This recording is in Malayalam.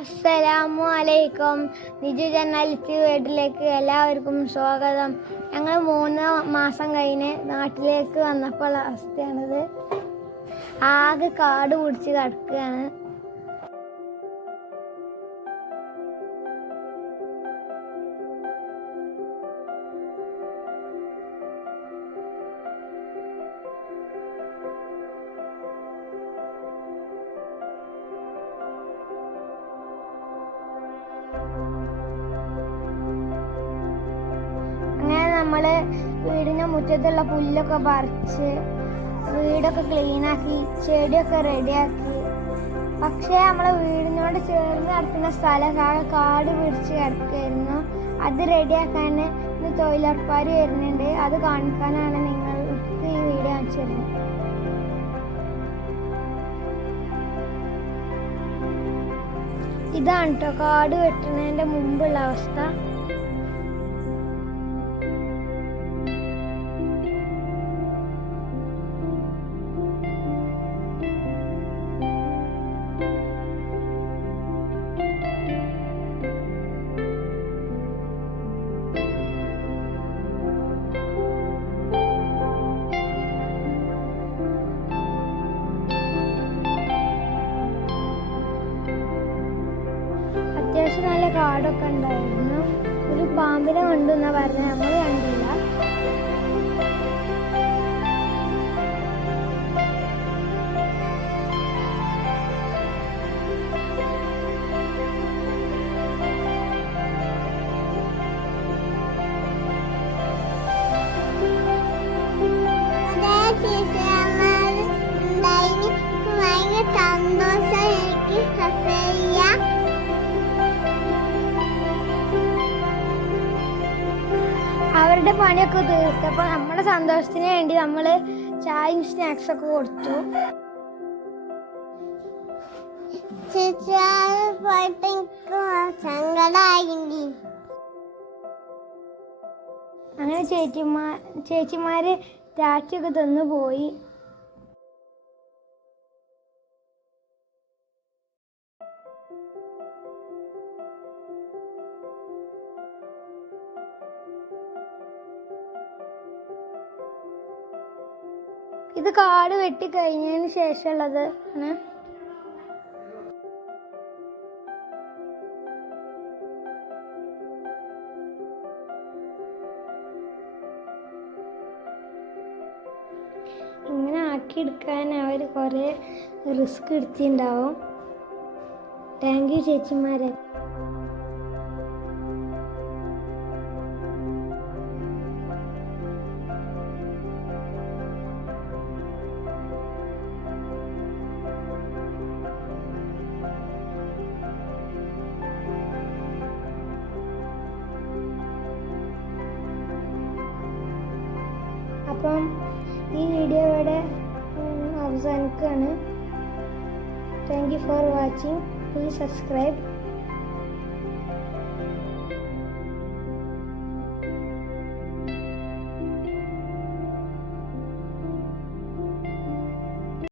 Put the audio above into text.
അസ്സലാമു അലൈക്കും. നിജു ജേർണലിസ്റ്റ് വീട്ടിലേക്ക് എല്ലാവർക്കും സ്വാഗതം. ഞങ്ങൾ 3 മാസം കഴിഞ്ഞ് നാട്ടിലേക്ക് വന്നപ്പോൾ അവസ്ഥയാണിത്. ആകെ കാട് പിടിച്ച് കിടക്കുകയാണ്. നമ്മള് വീടിന്റെ മുറ്റത്തുള്ള പുല്ലൊക്കെ പറിച്ച് വീടൊക്കെ ക്ലീനാക്കി ചെടിയൊക്കെ റെഡിയാക്കി. പക്ഷേ നമ്മളെ വീടിനോട് ചേർന്ന് കിടക്കുന്ന സ്ഥലം കാട് പിടിച്ച് കിടക്കായിരുന്നു. അത് റെഡിയാക്കാൻ ഇന്ന് തൊഴിലുറപ്പുകാർ വരുന്നുണ്ട്. അത് കാണിക്കാനാണ് നിങ്ങൾക്ക് ഈ വീഡിയോ കാണിച്ചു തരുന്നത്. ഇതാണ് കേട്ടോ കാട് വെട്ടുന്നതിന്റെ മുമ്പുള്ള അവസ്ഥ. അത്യാവശ്യം നല്ല കാടൊക്കെ ഉണ്ടായിരുന്നു. ഒരു പാമ്പിനെ കണ്ടു എന്നാ പറഞ്ഞത്, നമ്മൾ കണ്ടില്ല. അവരുടെ പണിയൊക്കെ തീർത്തപ്പോൾ നമ്മുടെ സന്തോഷത്തിന് വേണ്ടി നമ്മൾ ചായയും സ്നാക്സ് ഒക്കെ കൊടുത്തു. അങ്ങനെ ചേച്ചിമാര് ടാറ്റൊക്കെ തന്നു പോയി. ഇത് കാട് വെട്ടി കഴിഞ്ഞതിന് ശേഷമുള്ളത് ആണ്. ഇങ്ങനെ ആക്കിയെടുക്കാൻ അവർ കുറേ റിസ്ക് എടുത്തിട്ടുണ്ടാവും. താങ്ക് യു ചേച്ചിമാരെ. അപ്പം ഈ വീഡിയോ ഇവിടെ അവസാനിക്കുകയാണ്. Thank you for watching. Please subscribe.